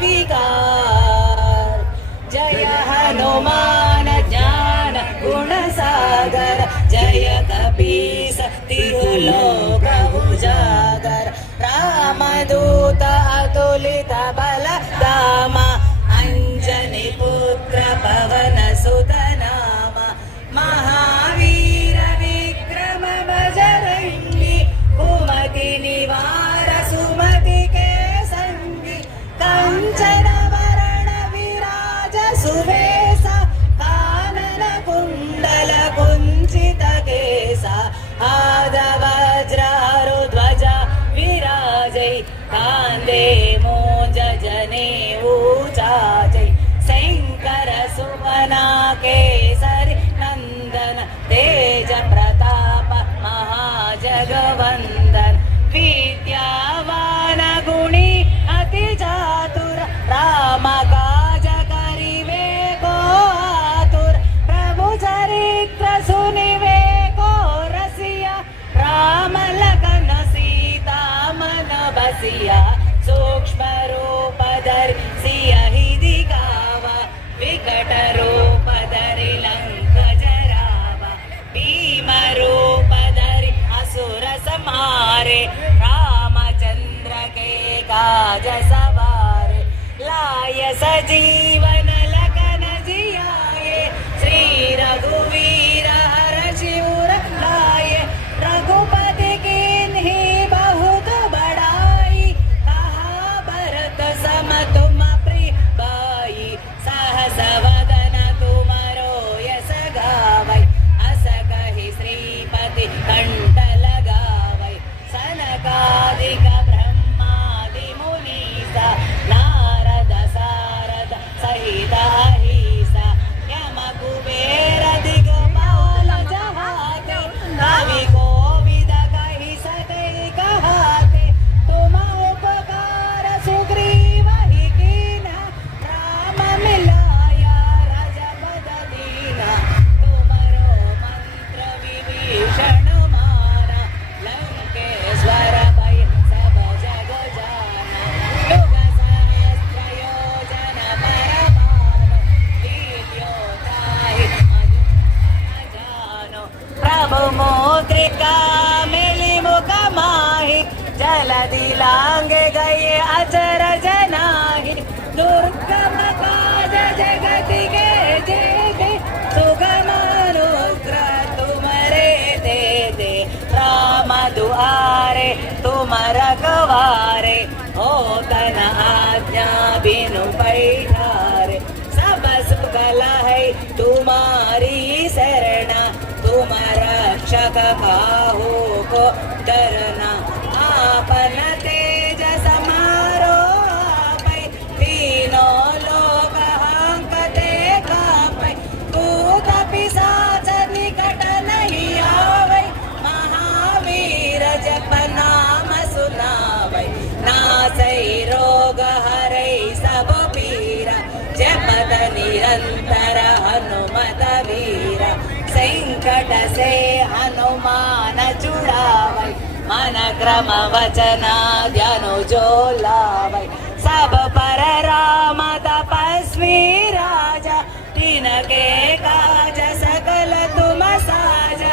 विकार। जय हनुमान ज्ञान गुण सागर, जय कपीस तिहु लोक उजागर। रामदूत अतुलित बल धामा, अंजनी पुत्र पवन सुत नामा। महावीर विक्रम बजरंगी, कुमति निवार सुमति के संगी। कंचन वरण विराज सुबेसा, कानन कुंडल कुंचित केसा। हाथ वज्र ध्वजा विराजै, कांधे मूंज जनेऊ चाचै। शंकर सुमना केसरी नंदन, तेज प्रताप महाजगवंदन। विद्यावान गुणी अति चातुर, राम काज करिवे को आतुर। प्रभु चरित्र सुनिवे को रसिया, राम लखन सीता मन बसिया। सूक्ष्म रूप धरि सियहि दिखावा, विकट रूप धरि लंक जरावा। भीम रूप धरि असुर संहारे, रामचंद्र के काज सवारे। लाय सजीवन लखन जियाए, श्री रघुवीर हरषि उर लाए। रघुपति कीन्ही बहुत बड़ाई, कहा भरत सम तुम प्रिय भाई। सहस वदन तुमरो यस गावै, अस कहि श्रीपति कंठ लगावै। सनकादिक ब्रह्मादि मुनीसा, नारद सारद सहित अहिसा। यम कुबेर दिगपाल जहाते, कवि कोविद कहि सकै कहाते। तुम उपकार सुग्रीव ही कीन्हा, राम मिलाया राजपद दीना। तुमरो मंत्र विभीषण माना, लंकेश्वर भय सब जग जाना। युग सहस्त्र योजन पर भानु, लील्योताहि मधुर जानो। प्रभु मुद्रिका मिली मुख माहि, जलधि लांघे गए अचरज नाही। दुर्गम काज जगति के जेते, सुगम अनुग्रह तुमरे देते। राम दुआरे तुम रखवारे, होतन आज्ञा बिनु पैठारे। सब सुख लहै तुम्हारी शरणा, तुम रक्षक काहू को डरना। आपन तेज समारो आपै, तीनों लोक हांकते कापै। भूत पिशाच निकट नहीं आवै, महावीर जप नाम सुनावै। नासै रोग हरै सब पीरा, जपत निरंतर हनुमत वीरा। संकट से हनुमान छुड़ावै, मन क्रम वचन ध्यान जो लावै। सब पर राम तपस्वी राजा, तिनके काज सकल तुम साजा।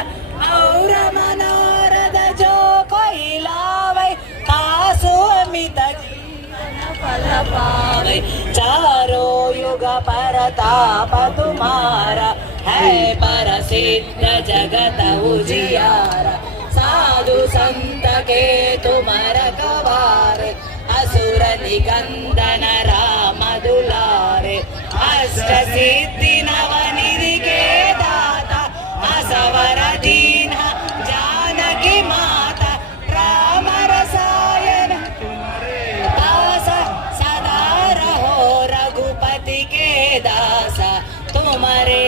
और मनोरथ जो कोई लावै, तासु अमित जीवन फल पावै। चारों युग परताप तुम्हारा, है परसिद्ध जगत उजियारा। साधु संत के तुम रखवारे, असुर निकंदन राम दुलारे। अष्ट सिद्धि नव निधि के दाता, असवर दीना जानकी माता। राम रसायन तुम्हारे दासा, सदा रहो रघुपति के दासा। तुम्हारे